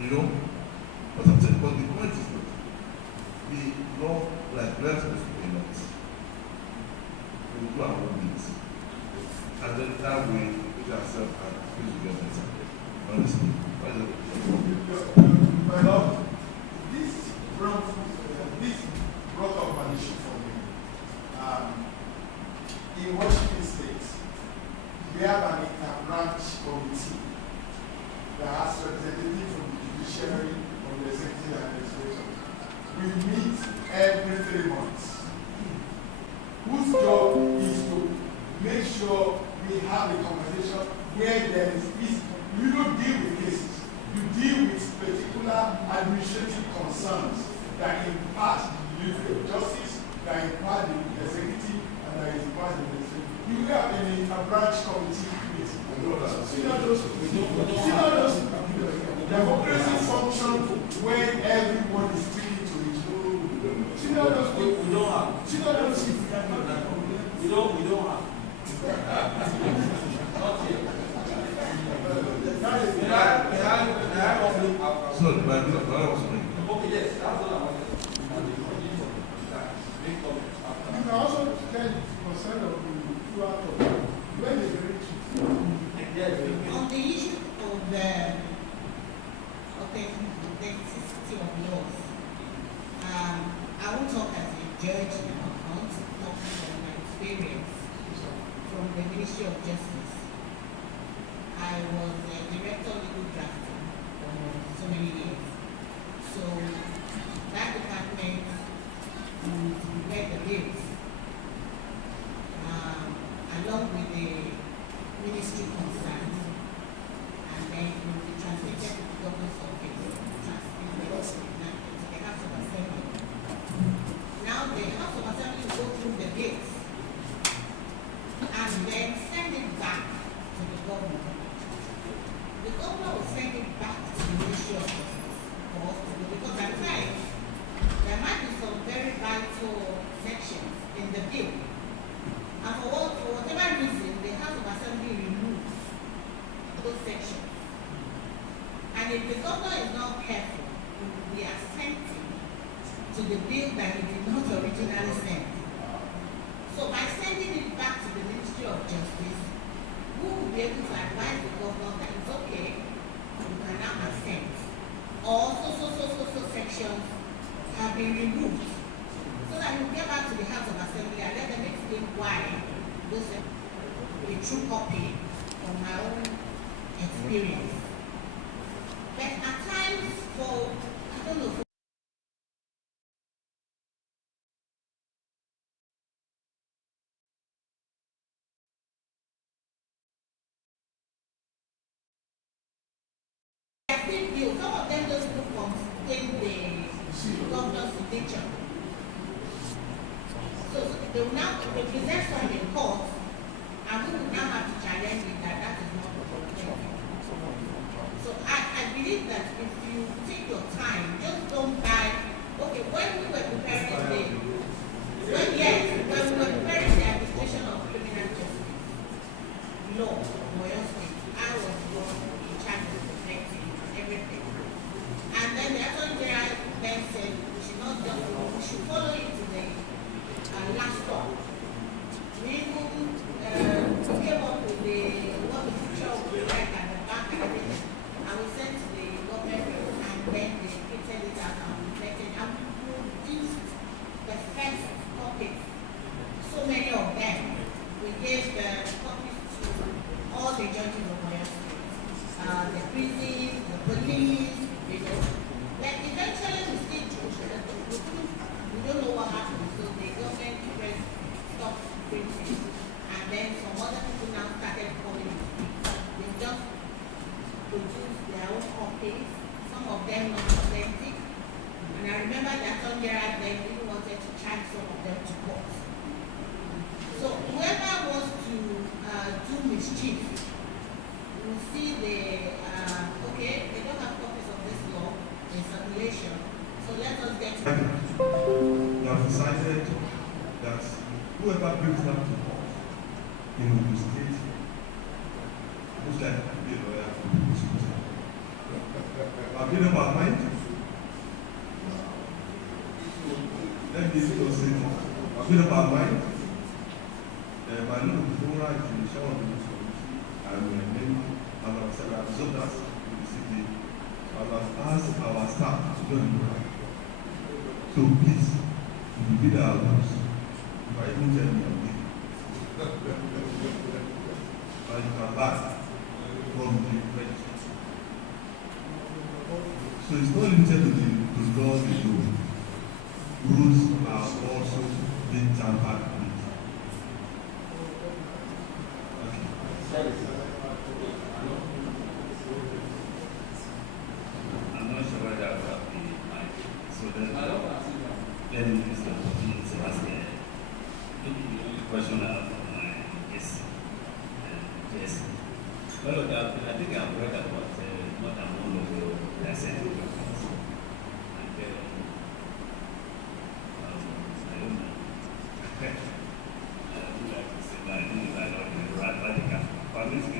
You know? But I'm saying, but the point is that the law, like we are supposed to be not. We will do our own things. And then that way, we ourselves and please will get better. Honestly. My Lord, this brought up an issue for me. In Washington State, we have an inter-branch committee that has representatives from the judiciary, from the executive administration. We meet every 3 months, whose job is to make sure we have a conversation where there is peace. You don't deal with cases. You deal with particular administrative concerns that impact the delivery of justice, that impact the executive, and that impact the legislative. You have an inter-branch committee meeting. Democracy functions when everyone is speaking to each other. We don't have. We don't have. Not yet. So, but okay, yes, that's what I wanted. You can also get concerned of the throughout of when they reach it. On the issue of the authenticity of laws, I won't talk as a judge now. I want to talk from my experience from the Ministry of Justice. I was a director of legal drafting for so many years. So that department would prepare the bills along with the ministry concerned, and then it will be transmitted to the governor's office, transmitted to the House of Assembly. Now the House of Assembly will go through the bills and then send it back to the governor. The governor will send it back to the Ministry of Justice for us to do, because at times there might be some very vital sections in the bill, and for whatever reason the House of Assembly removes those sections. And if the governor is not careful, he will be assenting to the bill that he did not originally send. So by sending it back to the Ministry of Justice, who will be able to advise the governor that it's okay, you can now assent, or so sections have been removed, so that we get back to the House of Assembly and let them explain why those are a true copy from my own experience. But at times, for I don't know. Some of them just look contain the governor's signature. So they will now present some in court, and we will now have to challenge it that is not authentic. So I believe that if you take your time, just don't buy. Okay, when we were preparing when we were preparing the administration of criminal justice law in Oyo State, I was the one in charge of protecting everything. And then the attorney general then said we should not just we should follow it to the last stop. We even came up with what the future would be like at the back and everything. And we sent to the government and then they printed it out and reflected and produced the first copies. So many of them. We gave the copies to all the judges of Oyo State, the prisons, the police, you know. But eventually we still we don't know what happened. So the government press stopped printing, and then some other people now started calling it. They just produced their own copies, some of them not authentic. And I remember that Attorney General then really wanted to charge some of them to court. So whoever wants to do mischief will see the okay, they don't have copies of this law in circulation. So let us get to it. We have decided that whoever brings them to court, the state, most likely to be a lawyer for the prosecutor. I've made up my mind. Let me just say, I've made up my mind. My little Flora is in the shower of the community. I'm a member, and I've said I've observed that in the city. And I've asked our staff to do it. So please, if you did our house, if I even tell you I'm leaving, and you can buy from the register. So it's not limited to the laws they do. Rules are also being tampered with. I'm not sure whether I will have the mic. So then, let me use the opportunity to ask maybe the only question I have for my guest. Yes. Well, look, I think I've read about more than one of your lessons. And I don't know. I would like to say that I think I don't know the right radical. But this is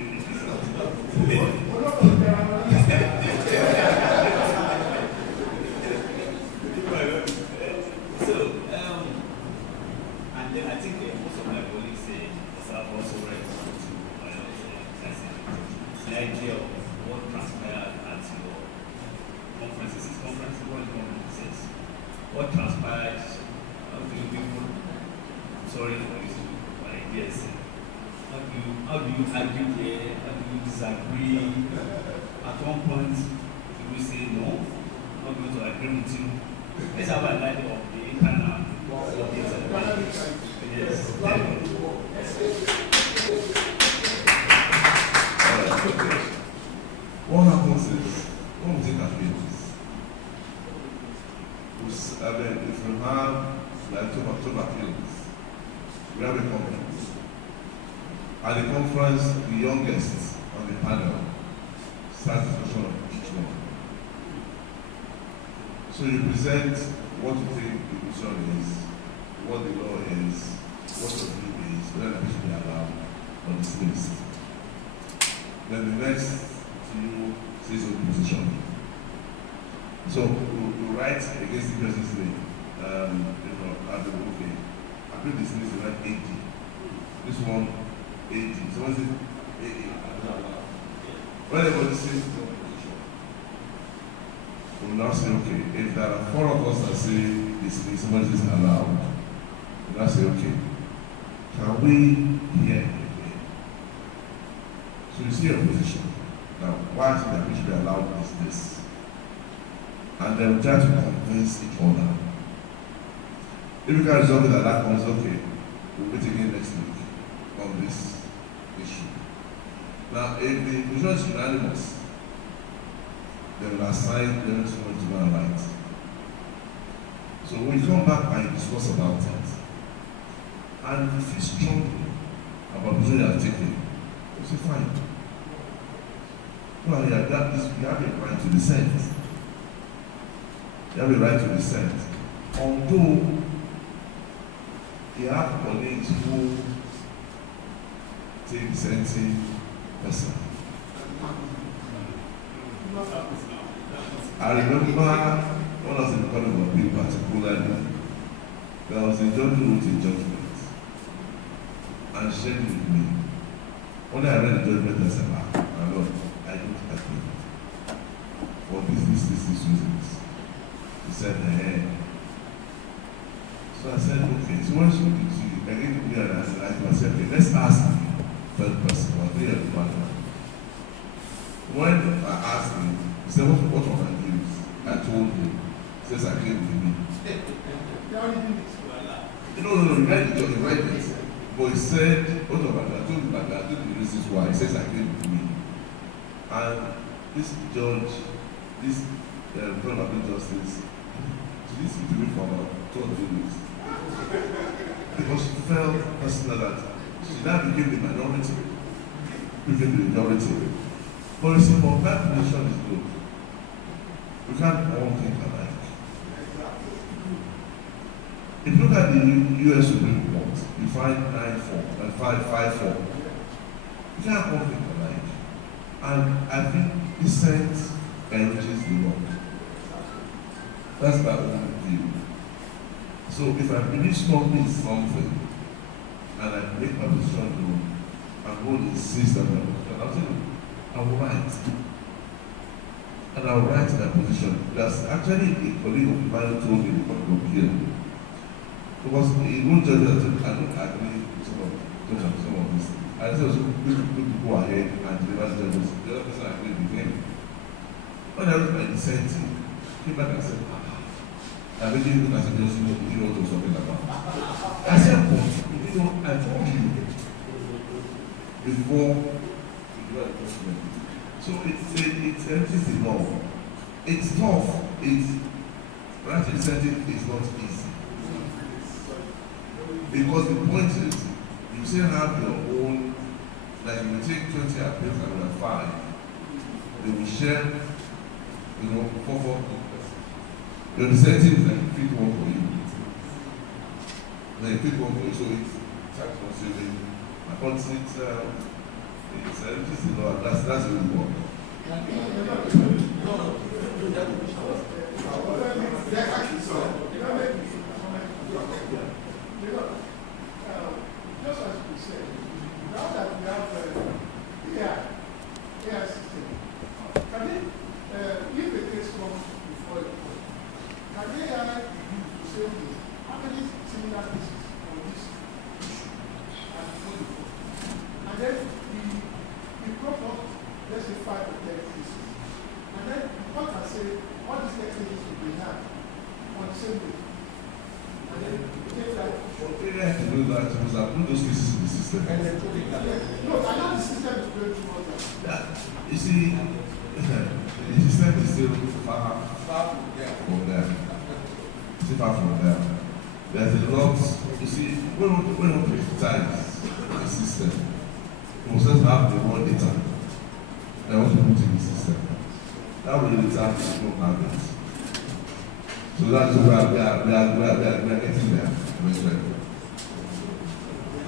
and then I think most of my colleagues say, have also read the idea of what transpired at your conferences. What transpired? How do you people? Sorry for this, my ideas. How do you argue there? How do you disagree? At one point, do we say no? I'm not going to agree with you. Let's have an idea of the internal. Yes. What happens is, when we take appeals, if you have like two appeals, we have a conference. At the conference, the youngest on the panel starts discussion of each one. So you present what you think the mission is, what the law is, what the view is, whether the person be allowed or dismissed. Then the next to you says opposition. So you write against the person's name. Okay, I feel dismissed, you write 80. This one, 80. So what's it? 80. When everybody says opposition, we'll now say, okay, if there are 4 of us that say dismiss, somebody is allowed, we'll now say, okay, can we hear it? So you see your position. Now, why is it that we should be allowed this? And then we try to convince each other. If you can resolve it at that point, okay, we'll meet again next week on this issue. Now, if the position is unanimous, then we'll assign them to one right. So when you come back and you discuss about it, and if you feel strongly about the position you have taken, you say, fine. Well, yeah, you have a right to dissent. You have a right to dissent. Although you have colleagues who take dissenting person. I remember one of the recording of being particularly, there was a judge who wrote a judgment and shared with me. When I read the judgment, I said, my Lord, I don't agree. For this reasons. He said, So I said, okay, so what should we do? I gave me an answer. I said, okay, let's ask the third person, or the other partner. When I asked him, he said, what were my views? I told him. He says, I agree with me. No, he read it. But he said, what about that? I told him that I told the reasons why. He says, I agree with me. And this judge, this Honorable Justice, she listened to me for about 2 or 3 weeks. Because she felt personal that she now became the minority, became the majority. But you see, for that nation is good. We can't all think alike. If you look at the US Supreme Court, you find 9-4 and 5-4. You can't all think alike. And I think dissent enriches the work. That's my own view. So if I believe strongly in something and I make my position known, I'm going to insist on my position. I'll tell you, I will write. And I'll write my position. There's actually a colleague of mine told me the group here. Because he won't judge that I don't agree with some of this. I said also people go ahead and deliver the judges. The other person agreed with him. When I wrote my dissent, he came back and said, I really look at it, you know what was talking about. I said, you know, I told you before you do a document. So it's empty the law. It's tough. It's right incentive is not easy. Because the point is, you still have your own, like you take 20 appeals and we have 5. They will share, you know, 4. Your incentive is like a fit one for you. Like a fit one for you, so it's tax consuming. But it's just a lot. That's the way it works. Just as we said, now that we have AI system, can it, if the case comes before the court, can AI say, okay, how many similar cases on this issue and before the court? And then we brought up, let's say 5 or 10 cases. And then the court can say, all these cases will be had on the same day. And then take that. For failure to do that, you must have put those cases in the system. No, I know the system is going through all that. Yeah. You see, the system is still far from there. Still far from there. There's a lot, you see, when we criticize the system, we must just have the raw data that want to put in the system. That way the data is not have it. So that's where we are getting there.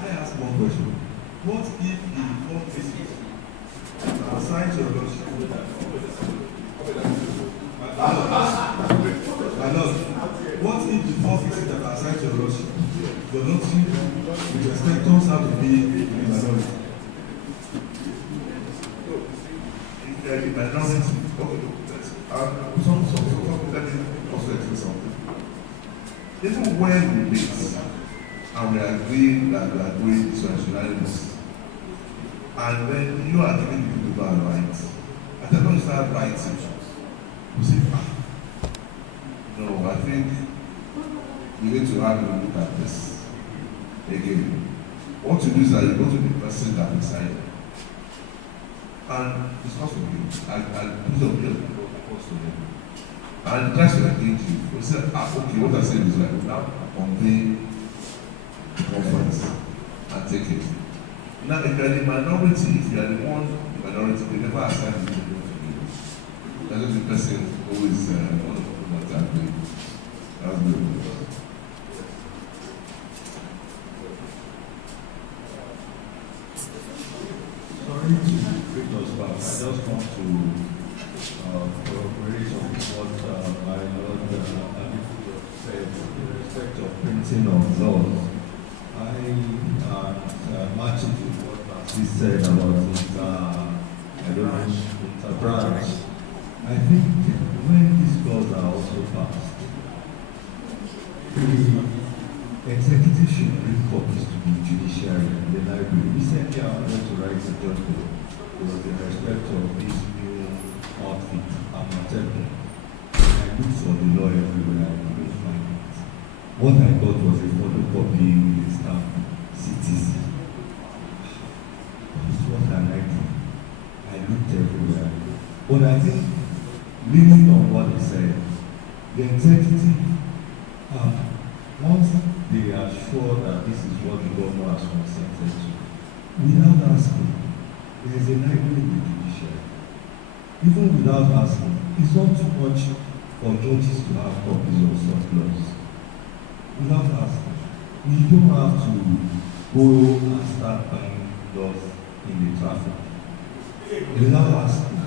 I ask one question. What if the 4 cases are assigned to your lordship? My lord, what if the 4 cases that are assigned to your lordship, your lordship with respect turns out to be in the minority? If you are in minority, okay, let me also explain something. Even when we meet and we agree that we are doing this rationality, and then you are giving people to go and write, and then when you start writing, you say, no, I think we need to have a look at this again. What you do is that you go to the person that decided and discuss with him, and put up your proposal to him. And tries to engage you. We say, okay, what I said is right. Now convene the conference and take it. Now, if you are the minority, if you are the one in the minority, they never assign you to go to you. That's just the person who is one of the people that agree. That's good. Sorry to bring us back. I just want to corroborate on what my lord said in respect of printing of laws. I match it with what he said about interbranch. I think when these laws are also passed, the executive should bring copies to the judiciary and the library. Recently, I wanted to write a judgment. It was in respect of this new outfit, Amatepo. I looked for the law everywhere, I couldn't find it. What I got was a photocopy with a stamp, CTC. That's what I liked. I looked everywhere. But I think, leaning on what he said, the executive, once they are sure that this is what the governor has consented to, without asking, there is a library in the judiciary. Even without asking, it's not too much for judges to have copies of such laws. Without asking, you don't have to go and start buying laws in the traffic. Without asking,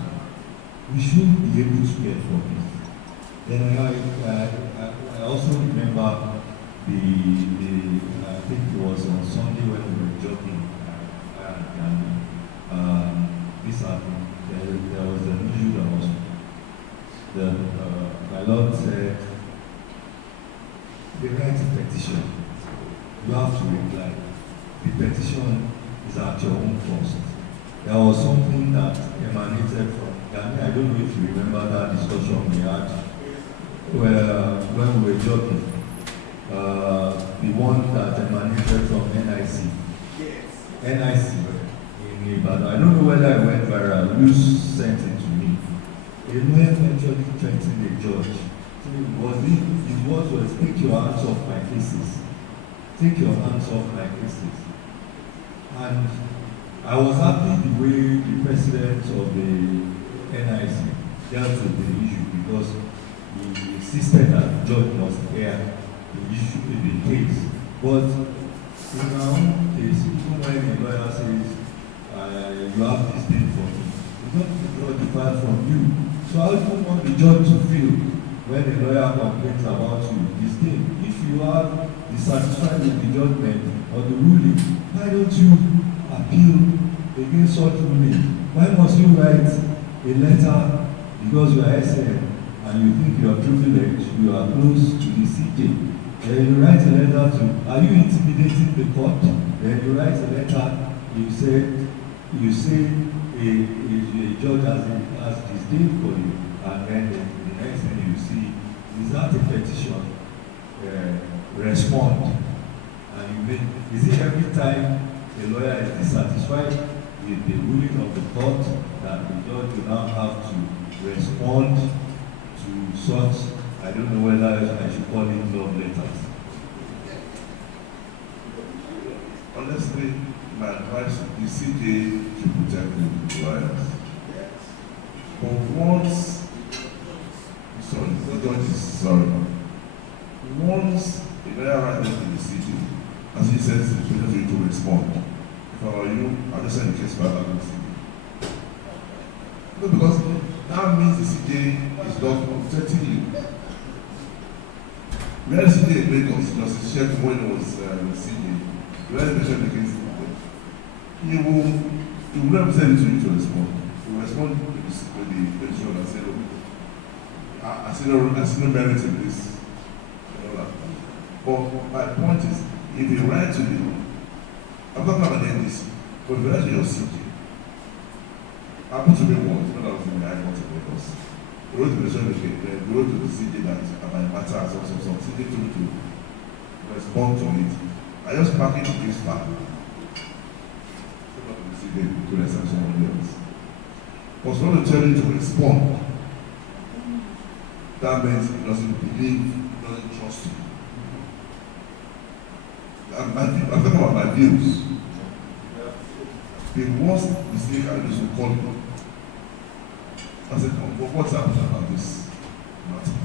we should be able to get from it. Then I also remember I think it was on Sunday when we were jogging, and this happened. There was an issue that was, my Lord said, they write a petition. You have to reply. The petition is at your own cost. There was something that emanated from, I don't know if you remember that discussion we had where when we were jogging, the one that emanated from NIC. Yes. NIC in Ibadan. I don't know whether it went viral. You sent it to me. A lawyer eventually threatened the judge. His words was, take your hands off my cases. Take your hands off my cases. And I was happy the way the president of the NIC dealt with the issue, because he insisted that the judge must hear the issue in the case. But in our own case, even when the lawyer says, you have this thing for me, it's not the judge different from you. So how do you want the judge to feel when the lawyer complains about you? This thing, if you are dissatisfied with the judgment or the ruling, why don't you appeal against such ruling? Why must you write a letter because you are SN and you think you are privileged, you are close to the CJ? Then you write a letter to, are you intimidating the court? Then you write a letter, you say a judge has disdain for you, and then the next thing you see is that a petition, respond, and you make, is it every time a lawyer is dissatisfied with the ruling of the court that the judge will now have to respond to such, I don't know whether I should call it love letters. Honestly, my advice is CJ to protect the lawyers. But once, once a lawyer writes to the CJ, as he says, it's better for you to respond. If I were you, I'll just send the case back to the CJ. No, because that means the CJ is not protecting you. We had a CJ in Lagos, Justice Sheikh, when it was CJ. We had a patient against him. He will represent you to respond. He will respond to the petition and say, look, I see no merit in this. But my point is, if you write to me, I'm talking about this, but if you write to your CJ, happened to me once when I was in the High Court in Lagos. We wrote to the petition, we wrote to the CJ that my matter has some CJ to respond to it. I just pack it to this back. To the exception of else. But when they tell you to respond, that means he doesn't believe, he doesn't trust you. I'm talking about my views. The worst mistake I do is to call you. I said, what's happening about this matter?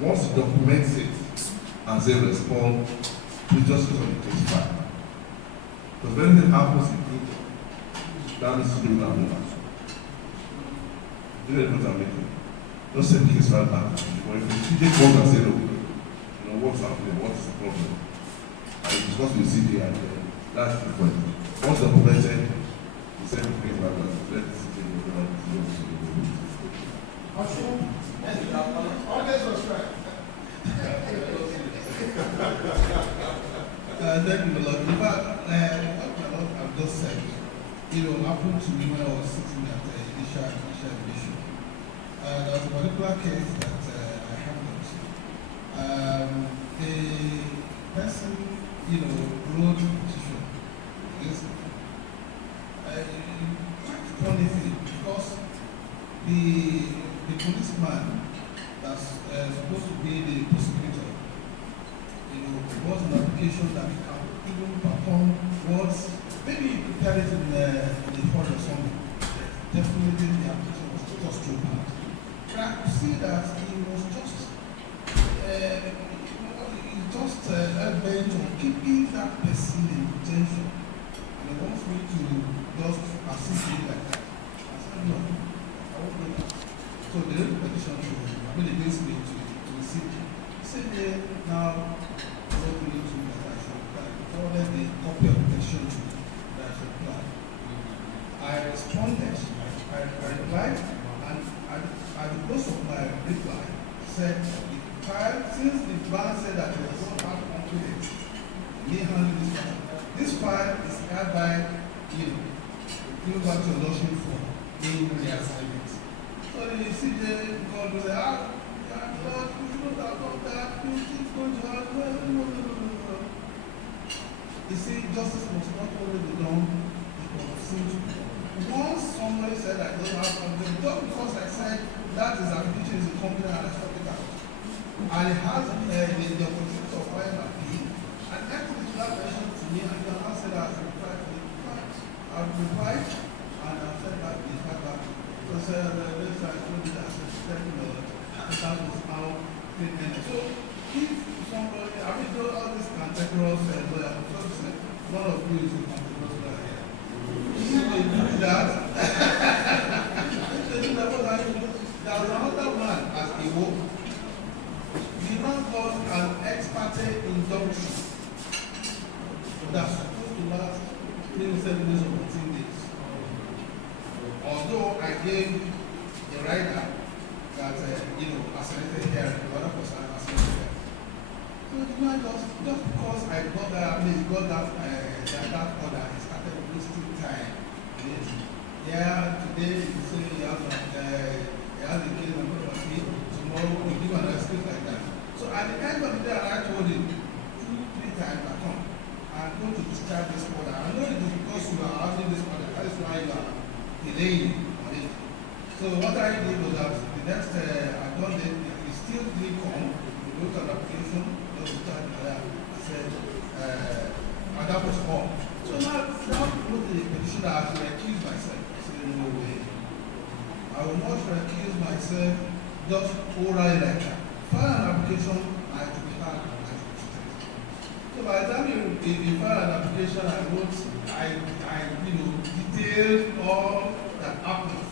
Once you document it and say respond, please just go on the case back. Because when anything happens in future, that is to do with our life. Do you know what I'm making? Just send the case right back. But if the CJ calls and say, look, what's happening, what's the problem? And you discuss with the CJ and that's the point. Once they're prevented, you send the case back and let the CJ know that it's going to be. Thank you, Lord. In fact, what I've just said, happened to me when I was sitting at the initial issue. There was a particular case that I handled. The person, wrote a petition against me. Quite funny thing, because the policeman that's supposed to be the prosecutor, was an application that can even perform words, maybe prepare it in the form or something. Definitely the application was just too bad. But I could see that he was just bent on keeping that person in detention. And he wants me to just assist me like that. I said, no, I won't do that. So they wrote a petition to, against me to the city. The city now wrote me to that I should apply. Forwarded the copy of the petition to me that I should apply. I responded, I replied, and at the close of my reply, said, since the bank said that it was not have confidence in me handling this file is hereby, given back to your lordship for being reassignment. So the CJ called me and said, Lord, you should not have done that, you keep going to have, no. You see, justice must not only be done, it must seem to be done. Once somebody said I don't have confidence, just because I said that is application is a company and I stop it out. And it has the opportunity of buying a fee, and actually that question to me, and you have said that I've replied, and I've said that in fact, so said this I told you that I said, that was how it ended. So if somebody, I mean, all this cantankerous lawyer, one of you is a cantankerous lawyer here. If they do that, there was another man as he woke. The man got an ex parte injunction that's supposed to last 7 days or 14 days. Although I gave a rider that, accelerated here, the other person accelerated here. So the man just because I got that, that order, I started wasting time. Yeah, today you say he has a case of property, tomorrow we give an excuse like that. So at the end of the day, I told him 2-3 times I come. I'm going to discharge this order. I know it is because you are having this order. That is why you are delaying on it. So what I did was that the next I done it, he still didn't come. We looked at the application, I said, and that was all. So now look at the petition that I have to accuse myself. I said, no way. I will not accuse myself just orally like that. File an application, I have to be hard and I have to be straight. So by the time you file an application, I wrote, I detailed all that happened.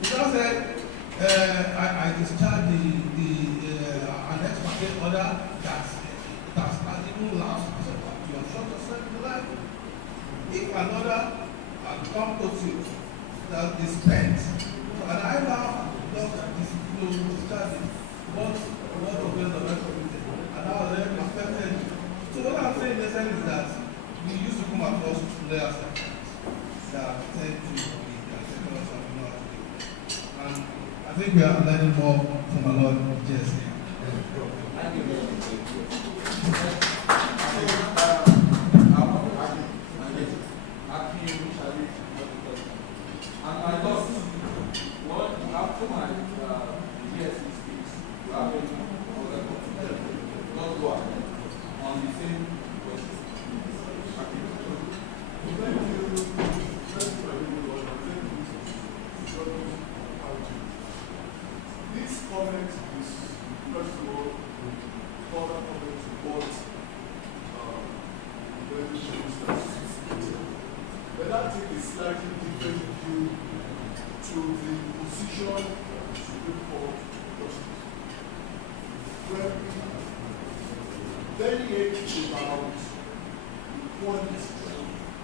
Because I discharged an ex-parte order that has even lapsed. I said, you have shot yourself in the life. If another had come to you that is spent, and I now just discharge it, what of them the rest of it? And I was very expected. So what I'm saying in essence is that we used to come across players that tend to be cantankerous and we know how to do it. And I think we are learning more from a lot of Jesse. Thank you very much. And my thoughts, after my BSc speaks, we have a not go ahead on the same question. This comment is, first of all, further comment to what but I think it's slightly different view to the position of the Supreme Court justice. Where very about the quality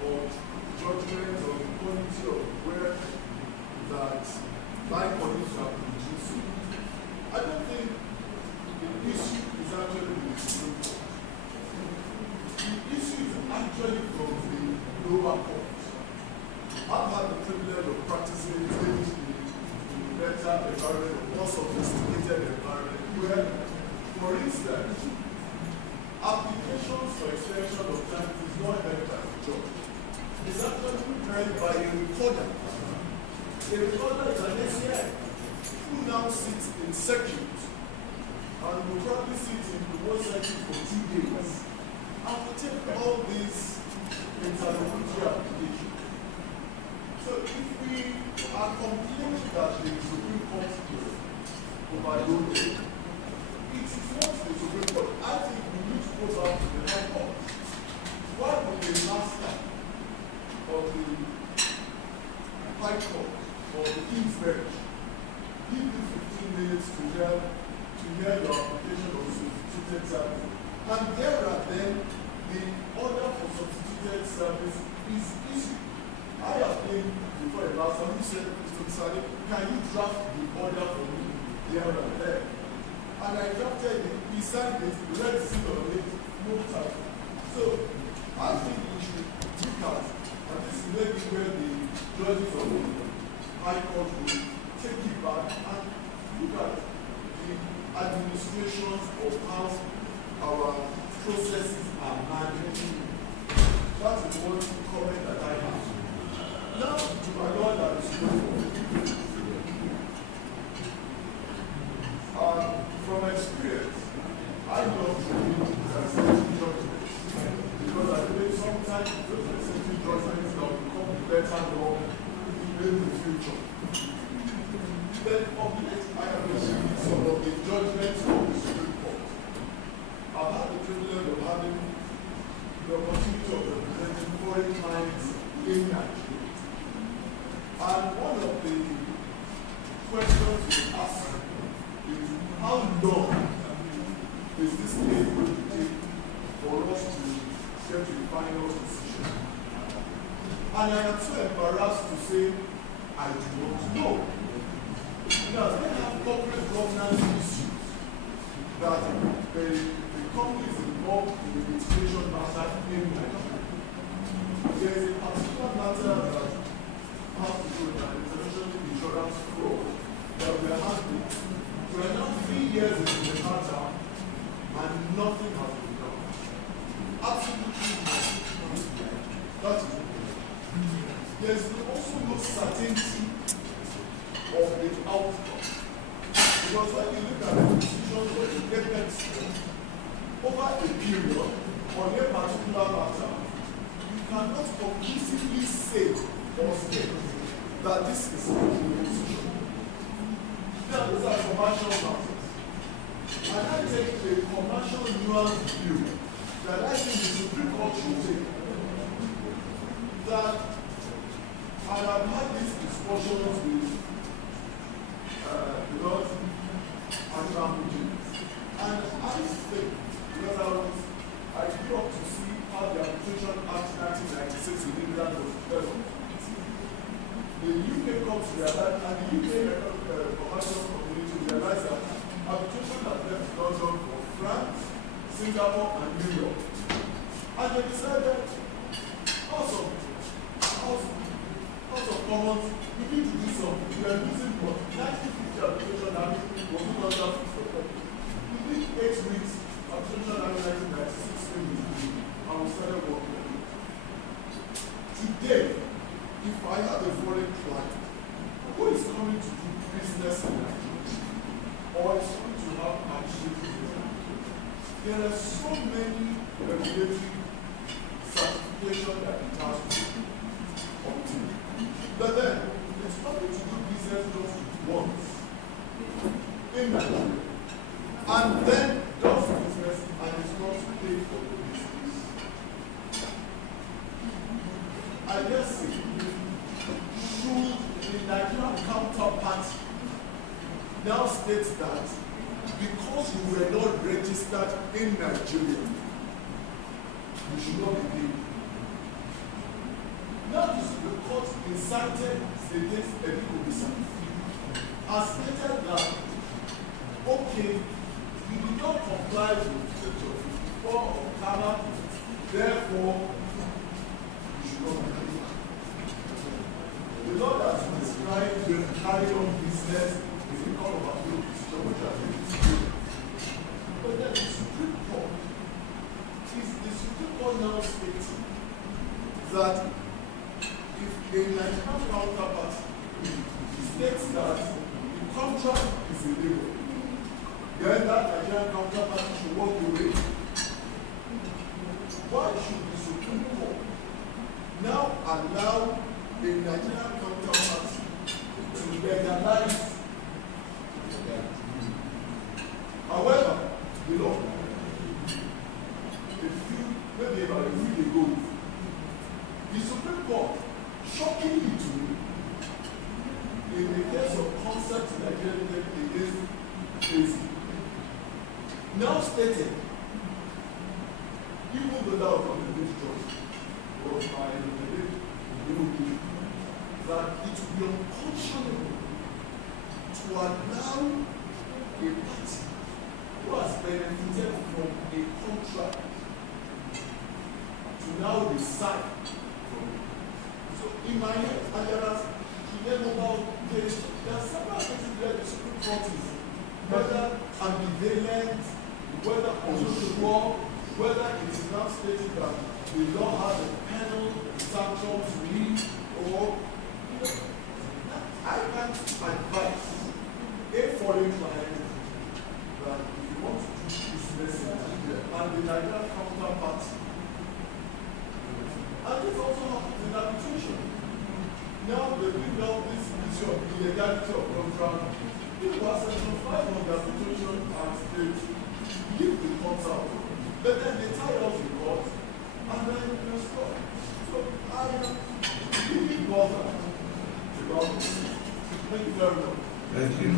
of judgment or the quality of work that my colleagues are producing. I don't think the issue is actually with the Supreme Court. The issue is actually from the lower court. I've had the privilege of practicing in a better environment, a more sophisticated environment, where, for instance, applications for extension of time is not held by the judge. It's actually held by a recorder. A recorder is an ACI who now sits in circuit and will probably sit in the one circuit for 2 days and will take all these interlocutory applications. So if we are complaining that the Supreme Court is overloaded, it is not the Supreme Court. I think we need to go out to the High Court. Why would the master of the High Court or the King's Bench give you 15 minutes to hear your application of substituted service. And there are then the order for substituted service is issued. I have been before about somebody said, Mr. Sani, can you draft the order for me there and there? And I drafted it, he signed it, red seal on it, no time. So I think we should look at, and this is maybe where the judges of the High Court will take it back and look at the administrations of how our processes are managed. That is one comment that I have. Now, to my Lord that is from experience, I love to read sentencing judgments because I believe sometimes those sentencing judgments will become better law in the future. Then, of late, I have received some of the judgments of the Supreme Court. I've had the privilege of having the opportunity of representing foreign clients in Nigeria. And one of the questions we ask is how long is this case going to take for us to get to the final decision? And I am so embarrassed to say I do not know. Now, they have corporate governance issues that the companies involved in the litigation matter in Nigeria. There is a particular matter that has to do with an international insurance fraud that we are handling. We are now 3 years into the matter and nothing has been done. Absolutely nothing. That is it. There is also no certainty of the outcome. Because when you look at the decisions of the government over a period on a particular matter, you cannot conclusively say or state that this is a decision. Now, these are commercial matters. And I take a commercial nuanced view that I think the Supreme Court should take. That I have had these discussions with because and I think, because I grew up to see how the Arbitration Act 1996 in England was developed. The UK courts realized, and the UK commercial community realized that arbitration has left London for France, Singapore, and New York. And they decided, House of Commons, we need to do something. We are losing what? 1950 arbitration act was no longer fixed for them. We did 8 weeks arbitration act 1996 and we started working on it. Today, if I have a foreign client who is coming to do business in Nigeria or is coming to have administrative, there are so many regulatory certifications that it has to obtain. But then, it's coming to do business just once in Nigeria, and then does business and is not paid for the business. I guess should the Nigerian counterpart now state that because you were not registered in Nigeria, you should not be paid. Now this is the court incited the case has stated that, okay, you did not comply with Section 54 of CAMA, therefore, you should not be paid. The law that prescribed to carry on business is the call of appeal decision, which has been disputed. But then the Supreme Court now stating that if a Nigerian counterpart states that the contract is illegal, then that Nigerian counterpart should walk away. Why should the Supreme Court now allow a Nigerian counterpart to legalize? However, the law, maybe about a week ago, the Supreme Court, shockingly to me, now stated, even though that was not a good choice, was by the that it would be unconscionable to allow a party who has benefited from a contract to now decide from it. So in my head, and there are several cases where the Supreme Court is whether ambivalent, whether consensual, whether it is now stated that the law has a penal sanction to it, or I can't advise a foreign client that if you want to do business in Nigeria and the Nigerian counterpart, and this also happens in arbitration. Now they bring down this issue of illegality of contract. People are satisfied on the arbitration and they leave the courts out. But then they tie off the court and then they stop. So I am really bothered about this. Thank you very much. Thank you.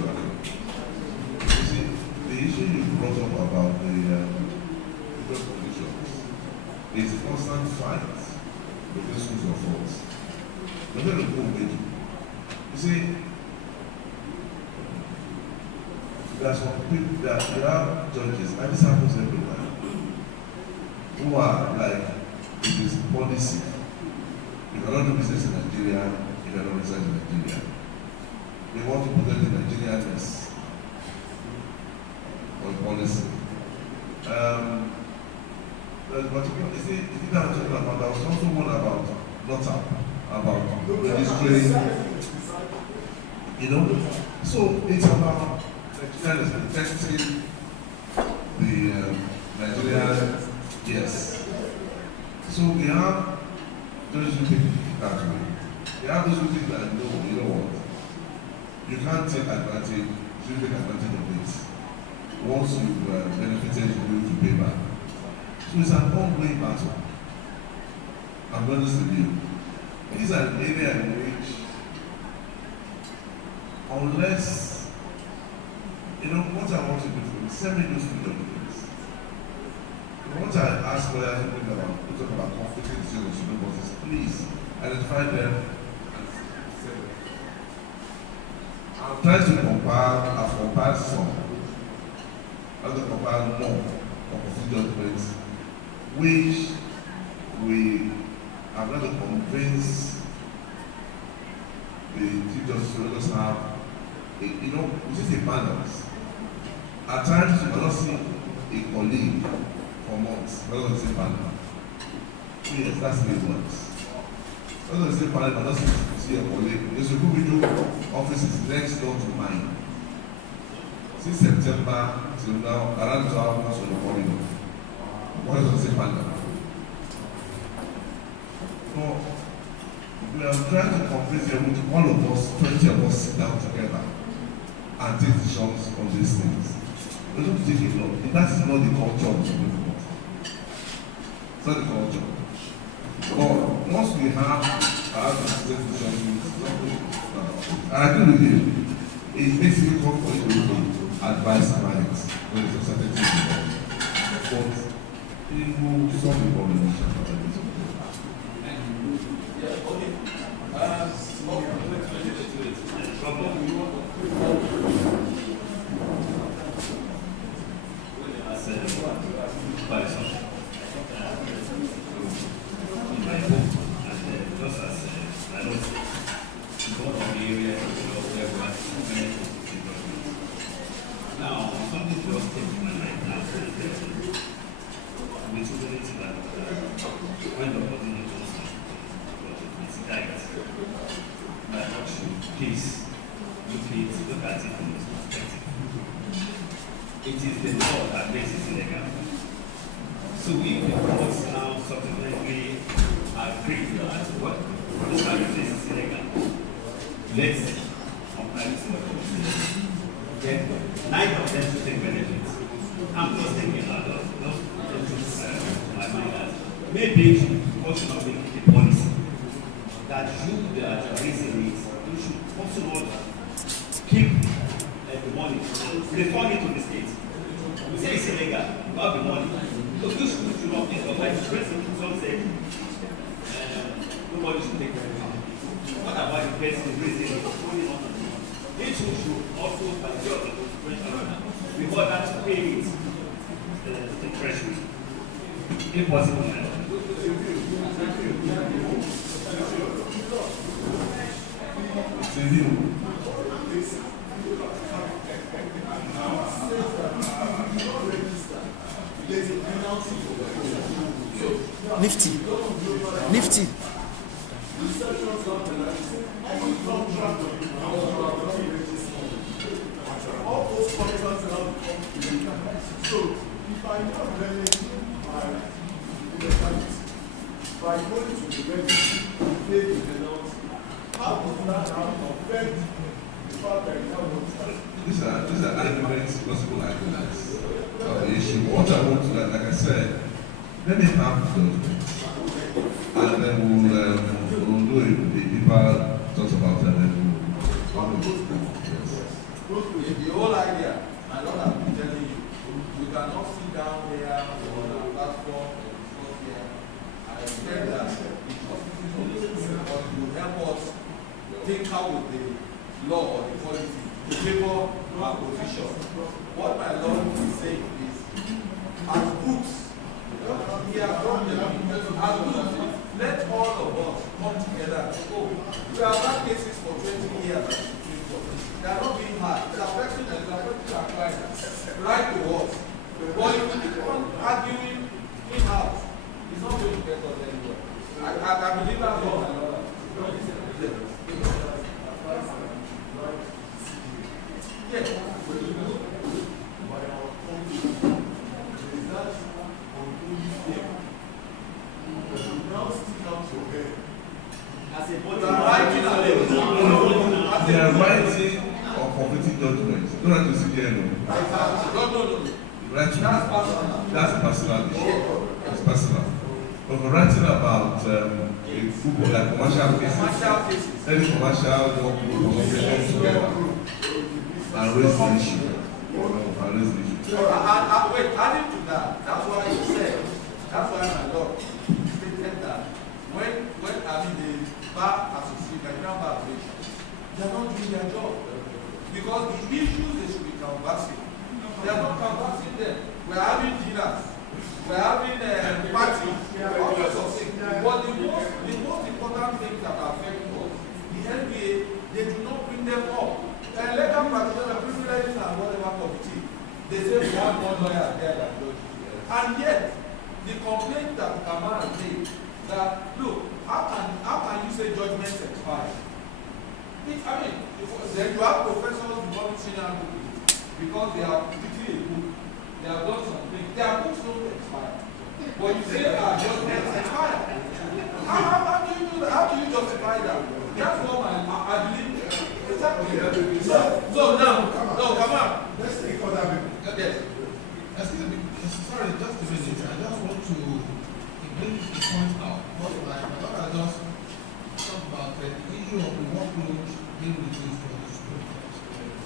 You see, the issue you brought up about the conditions is a constant fight between schools of thoughts. But then you see, there's some people that there are judges, and this happens everywhere, who are like, it is policy. You cannot do business in Nigeria, you cannot reside in Nigeria. They want to protect the Nigerianness of policy. There's particular, you see that I'm talking about, there was also one about registering, you know. So it's about Nigerians protecting the Nigerian, yes. So we have those who think that way. We have those who think that, no, you know what? You can't take advantage, you take advantage of this. Once you've benefited, you need to pay back. So it's an ongoing battle. I'm honest with you. It is an area in which, unless, you know, what I want to do for you, send me those two documents. What I ask lawyers to think about, we talk about conflicting decisions, you know, but please identify them and send them. I'm trying to compile, I've compiled some. I'm going to compile more of conflicting documents, which we are going to convince the chief justice to let us have, you know, which is a balance. At times, you cannot see a colleague for months, because of the same panel. Yes, that's the way it works. Because of the same panel, you cannot see a colleague. There's a group offices next door to mine. Since September till now, around 12 months on the corridor. Because of the same panel. So, we are trying to convince them with all of us, 20 of us sit down together and take decisions on these things. We don't take it long. That is not the culture of the movement. It's not the culture. But once we have decisions, I agree with you. It makes it difficult for you to advise clients when it's a certain thing. But people, some people will not. It is the law that makes it illegal. So we courts now subsequently agree that what this makes it illegal. Let's comply with what we say. Then 9 of them to take benefits. I'm just thinking out of those my mind that maybe you should also not make it a policy that you that are raising it, you should also not keep the money, refund it to the state. We say it's illegal. here, you have the money. So this should not think of like the president, some said, nobody should take credit. What about the person raising it, holding on to the money? They too should also, by the way of the consequential, before that pay it, the treasury. Impossible. It's a view. Nifty. All those contracts are so if I know by going to the registry to pay the penalty, how does that affect the fact that you have no tax? These are arguments, possible arguments of the issue. What I want to, like I said, let me have judgments, and then we'll do it. The deeper thoughts about it, and then we'll go to them. The whole idea, and what I've been telling you, we cannot sit down here on a platform or discuss here. I expect that the constitution will help us think out with the law or the policy to favor our position. What my lord is saying is, as groups, we are from the as groups, let all of us come together and say, oh, we have had cases for 20 years. They are not being hard. It's affecting our clients. Right to us. But if we keep on arguing in-house, it's not going to get us anywhere. I believe that's all my lord. Yes. As a body, They are writing or completing documents. Don't have to sit here alone. No. Right? That's personal. That's a personal issue. It's personal. But we're writing about a group like commercial cases. Any commercial work group or something together and raise the issue. Wait, adding to that, that's why you said, that's why my lord stated that when the bar association, the Nigerian Bar Association, they are not doing their job. Because the issues they should be canvassing, they are not canvassing them. We're having dinners, we're having parties, all sorts of things. But the most important things that are affecting us, the NBA, they do not bring them up. And legal practitioners, privileges and whatever committee, they say we have one lawyer there that judges. And yet, the complaint that Kamara made, that look, how can you say judgments expire? Then you have professors becoming senior advocates because they have written a book, they have done something. Their books don't expire. But you say judgments expire. How do you do that? How do you justify that? That's what I believe. Exactly. So now, come on. Let's take other people. Yes. Excuse me. Sorry, just a minute. I just want to bring the point out. But like, I thought I just talk about the issue of the workload being reduced for the students.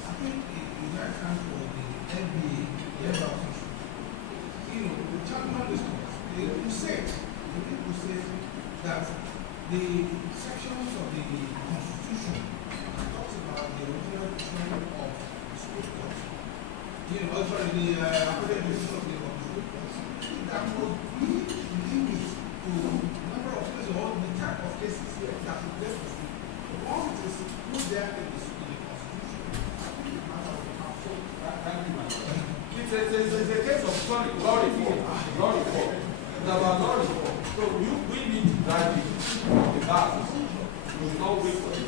I think it right time for the NBA, the association. The champion discourse, you said, the people say that the sections of the Constitution that talks about the original trend of the school court, sorry, the according decision of the school court, that would be limit to the number of cases or the type of cases that would get to school. Once it is put there in the Constitution, I think it matters of how so. It's a case of law reform. It's about law reform. So we need to drive it. The bar. We will not wait for it.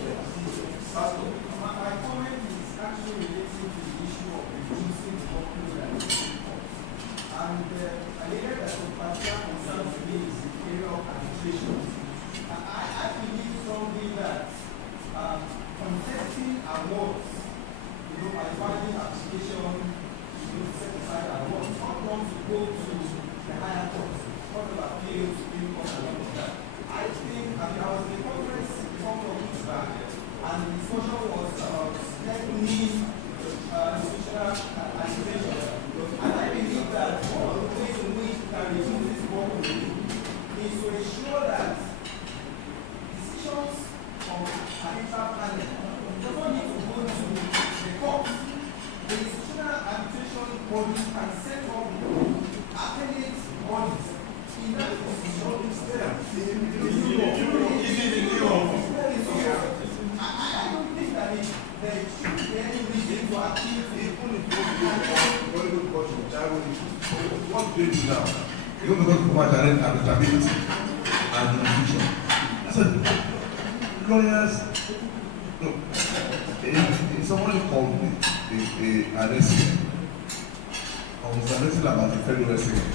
Pastor. My comment is actually relating to the issue of reducing the workload at the school court. And I hear that the particular concern for me is the area of arbitration. I believe strongly that contesting awards, by finding application, set aside awards, not want to go to the higher courts, not of appeal, Supreme Court, and all of that. I think, I was in a conference a couple of weeks back, what do they do now? You're going to go to adaptability and nutrition. I said, lawyers, look, if someone called me, an SCM, I was narrating about a fellow SCM.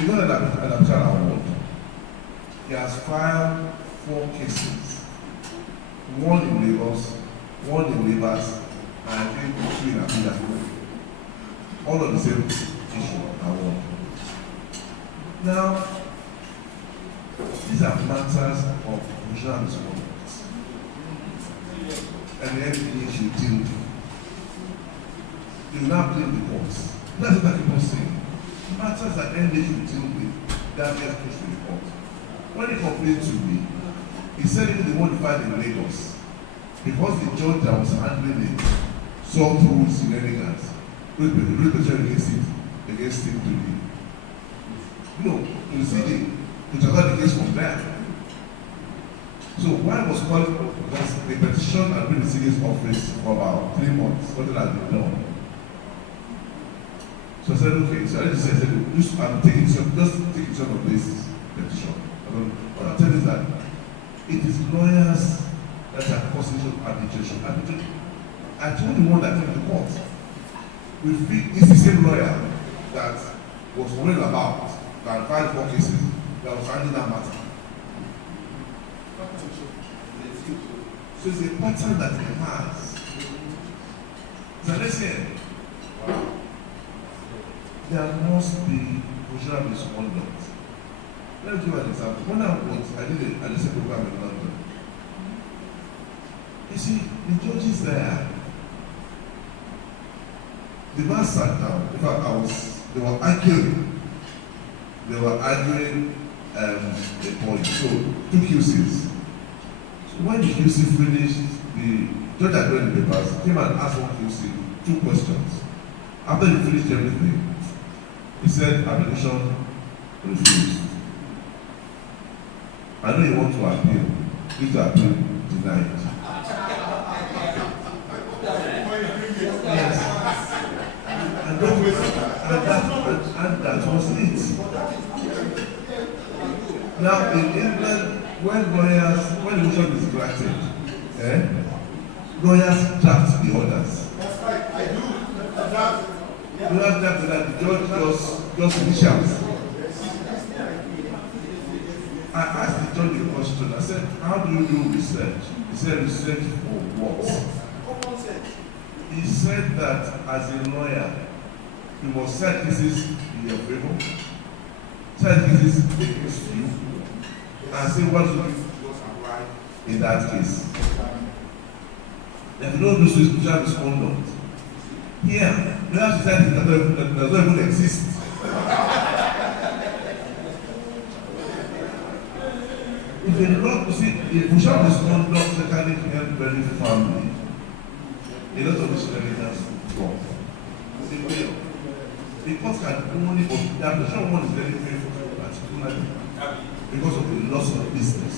You know that adaptation award, he has filed 4 cases, 1 in Lagos, 1 in Rivers, and I think 2 in Abuja. All of the same issue award. Now, these are matters of professional misconduct, and the FDA should deal with it. You now blame the courts. That's what I keep on saying. Matters that FDA should deal with, that gets pushed to the court. When he complained to me, he said even they won't fight in Lagos because the judge that was handling it saw through shenanigans, representation against him to me. No, to see to transfer the case from there. So why was called because the petition had been in the city's office for about 3 months, nothing had been done. So I said, okay, so I just said, I'm taking just take it on this petition. What I'm telling you is that it is lawyers that are causing arbitration. I told the one that came to court. We feel it's the same lawyer that was worried about that filed 4 cases that was handling that matter. So it's a pattern that he has. So let's hear. There must be professional misconduct. Let me give you an example. When I did a listed program in London. You see, the judges there, the man sat down. In fact, they were arguing. They were arguing the point. So, 2 QCs. So when the QC finished, the judge had read the papers, came and asked one QC 2 questions. After he finished everything, he said, application refused. I know you want to appeal. If to appeal, denied. Yes. And that was it. Now in England, when the motion is granted, lawyers draft the orders. That's right, I do. Lawyers draft that the judge just initials. I asked the judge a question. I said, how do you do research? He said, research for what? He said that as a lawyer, you must set cases in your favor, set cases against you, and say what you must apply in that case. If you don't do social misconduct, here, you have society that does not even exist. If a lot, you see, if social misconduct certainly help very family, a lot of this has drop. They will. The court can only, but the arbitration one is very painful, particularly because of the loss of business.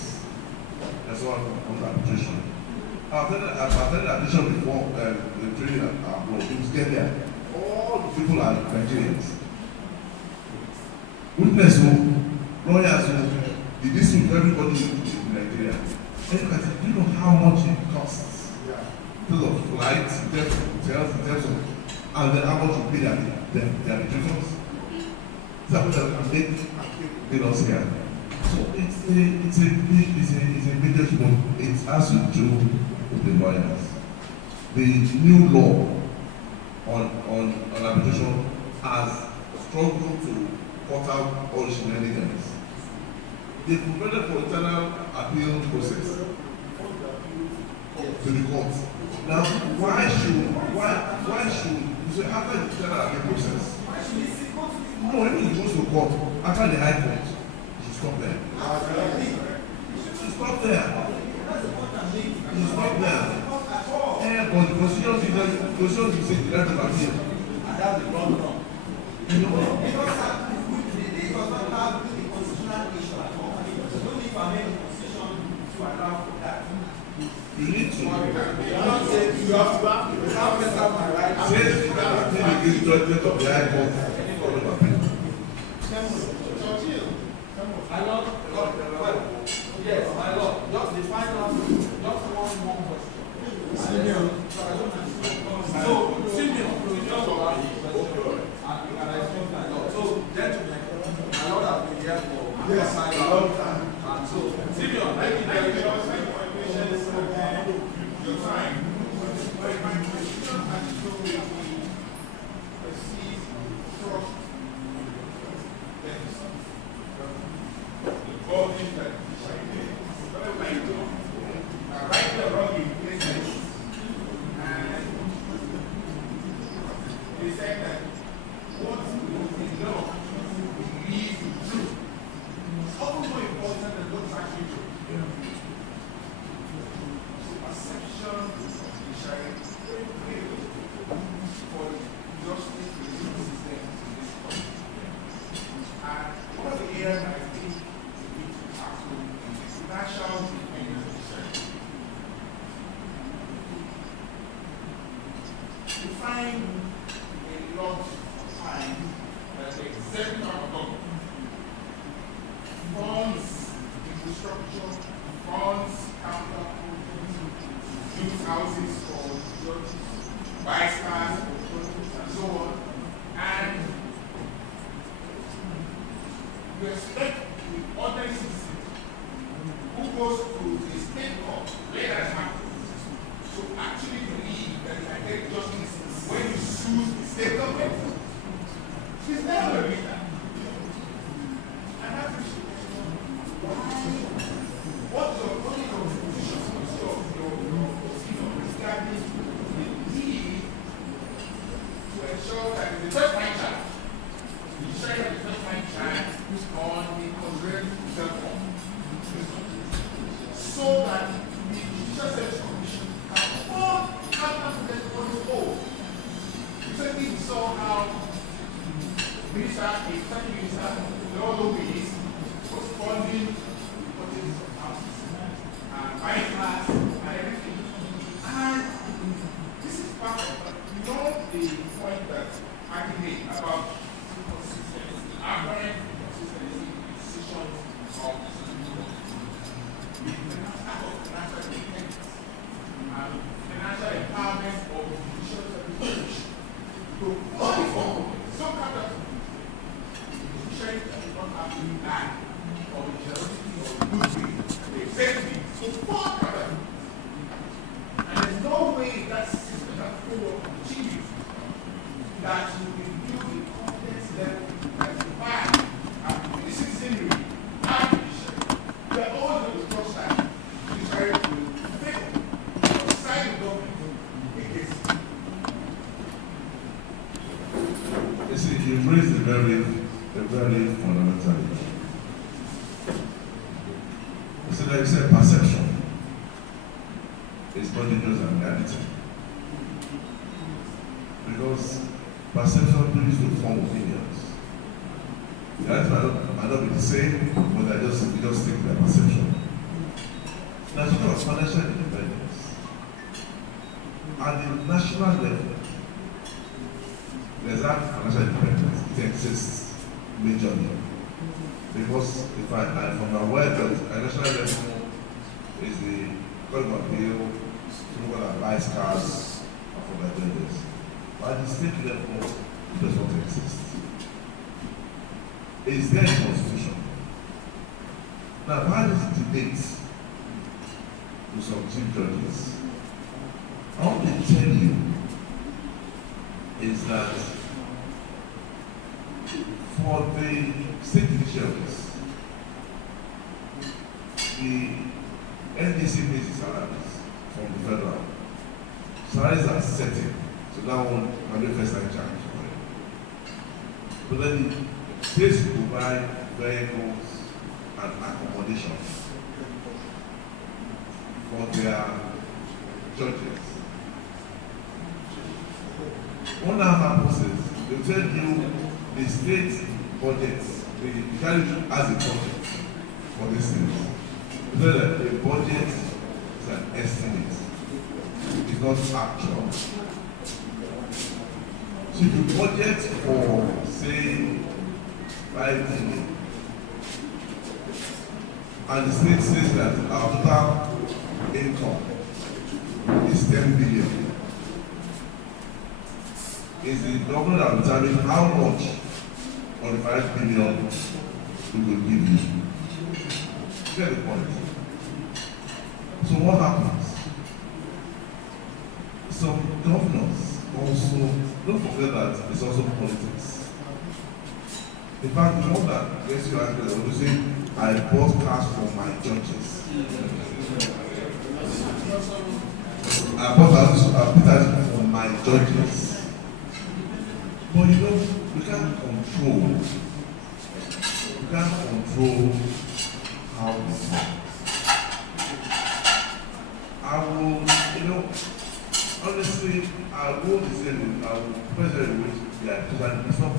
That's why on arbitration. I've done arbitration before the training abroad. It was get there. All the people are Nigerians. Witness who, lawyers who, the dispute everybody in Nigeria. And you can say, do you know how much it costs? In terms of flights, in terms of hotels, in terms of, and then how much you pay their arbitrators? That's what I make us here. So it's a major issue. It has to do with the lawyers. The new law on arbitration has struggled to cut out all shenanigans. They provided for internal appeal process to the court. Now, why should you say after the internal appeal process? No, when it goes to court, after the high court, you should stop there. You should stop there. You should stop there. But the procedure is the right of appeal. And that's the wrong. You know? This does not have the constitutional issue at all. You don't need to amend the constitution to allow for that. You need to. You have to enter my right. Says that the judgment of the High Court of appeal. My Lord, yes, my Lord, just the final, just one more question. Simeon. So, Simeon, and I spoke my Lord. So, gentlemen, my Lord has been here for a long time. And so, Simeon, let me tell you something. is not actual. So if you budget for, say, 5 billion, and the state says that our total income is 10 billion, is the government that will determine how much of the 5 billion we will give you. Get the point? So what happens? Some governors also, don't forget that it's also politics. In fact, the one that gets you angry, they will say, I bought cars for my judges. I bought houses for my judges. But you know, we can't control how we talk. I will, you know, honestly, I will present with yeah, because it's not.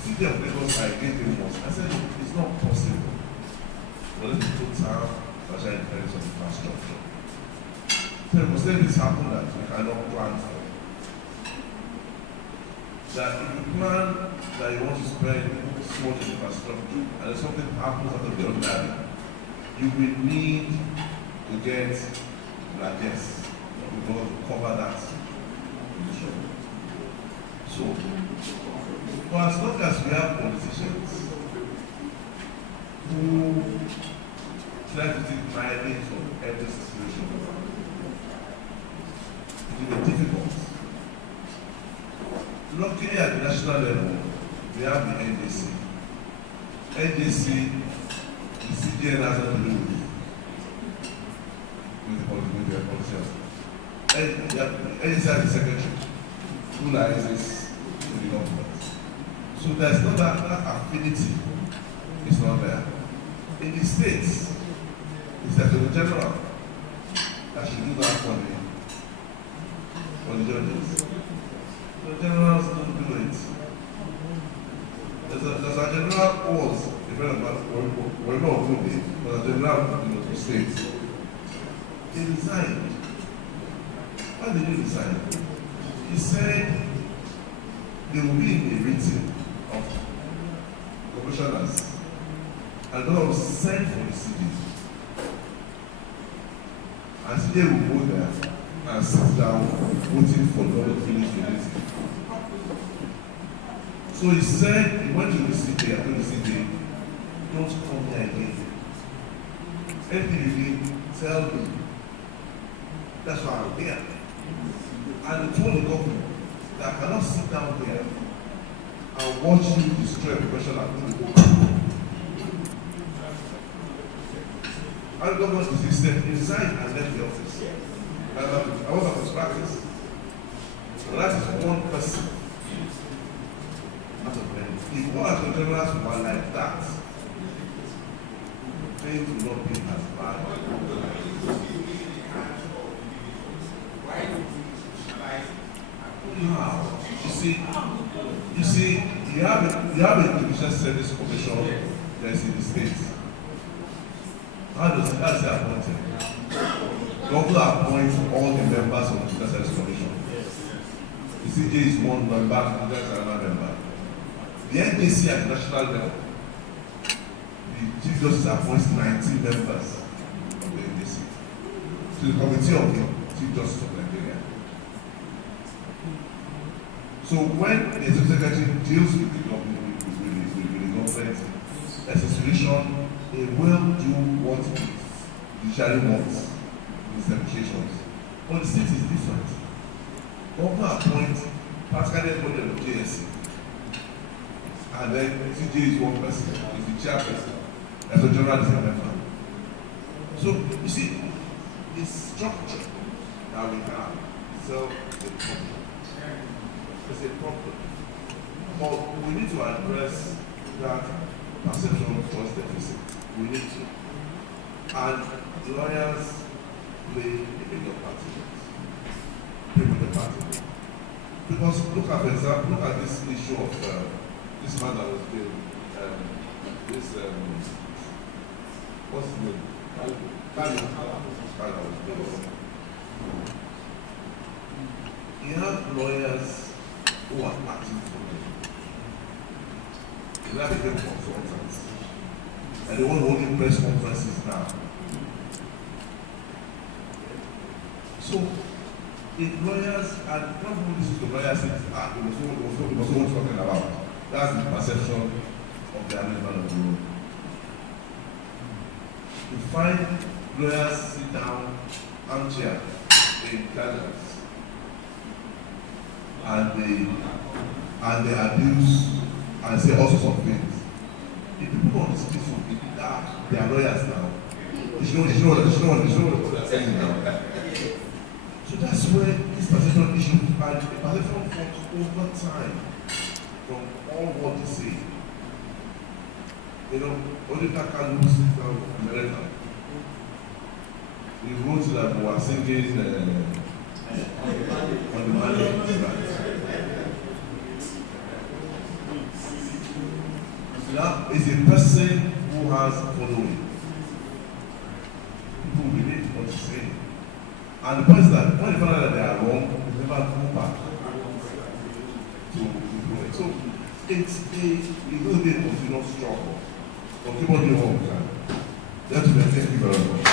City of Lagos, I gave them once. I said, it's not possible for us to put town social independence of infrastructure. So we say this happen that we cannot plan for. That if you plan that you want to spend so much infrastructure and something happens out of the ordinary, you will need to get largesse to cover that. So, but as long as we have politicians who try to take mileage from every situation, it will be difficult. Luckily at the national level, we have the NDC. NDC, the CGN has nothing to do with the politicians. NDC has the secretary, who liaises with the government. So there's not that affinity, it's not there. In the states, it's the Attorney General that should do that for the judges. The generals don't do it. There's a general who was a friend of mine, we're not good day, but a general in the states. He resigned. Why did he resign? He said they will be in a meeting of commissioners and God will send for the city. And CJ will go there and sit down waiting for God to finish the meeting. So he said, he went to the city, I told the city, don't come here again. Anything you need, tell me. That's why I'm here. And he told the government that I cannot sit down here and watch you destroy a profession and do the work. And the government resisted, he resigned and left the office. I was at his practice. So that is one person out of many. If all of the generals were like that, things will not be as bad. Now, you see, you have a Judicial Service Commission that's in the States. How does it appointed? Governor appoints all the members of the Judicial Service Commission. The CJ is one member, the judge is another member. The NDC at the national level, the Chief Justice appoints 19 members of the NDC to the Committee of the Chief Justice of Nigeria. So when the Secretary deals with the government, as a solution, they will do what the judiciary wants in these negotiations. But the state is different. Governor appoints practically everybody of the JSC. And then CJ is one person, is the chairperson, as a general is a member. So you see, the structure that we have itself is a problem. It's a problem. But we need to address that perception of trust deficit. We need to. And lawyers play a bigger part in it. Play a bigger part in it. Because look at, for example, look at this issue of this man that was killed, what's his name? Kyle was killed. we have lawyers who are acting for them. We have them consultants. And the one holding press conferences now. So, if lawyers, and not only this is the lawyers, it was what we're talking about. That's the perception of the animal of the room. You find lawyers sit down, armchair, in galleries, and they abuse and say all sorts of things. The people on the street will be they are lawyers now. They know what they're saying now. So that's where this perception issue and the perception comes over time from all what they say. You know, Oliver Kalu sits down in America. He wrote that we were singing on the Monday. Now is a person who has following. People believe what he's saying. And the point is that when they find out that they are wrong, they never go back to improve it. So it will be a continuous struggle. But keep on doing what we can. Gentlemen, thank you very much.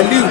Aliu.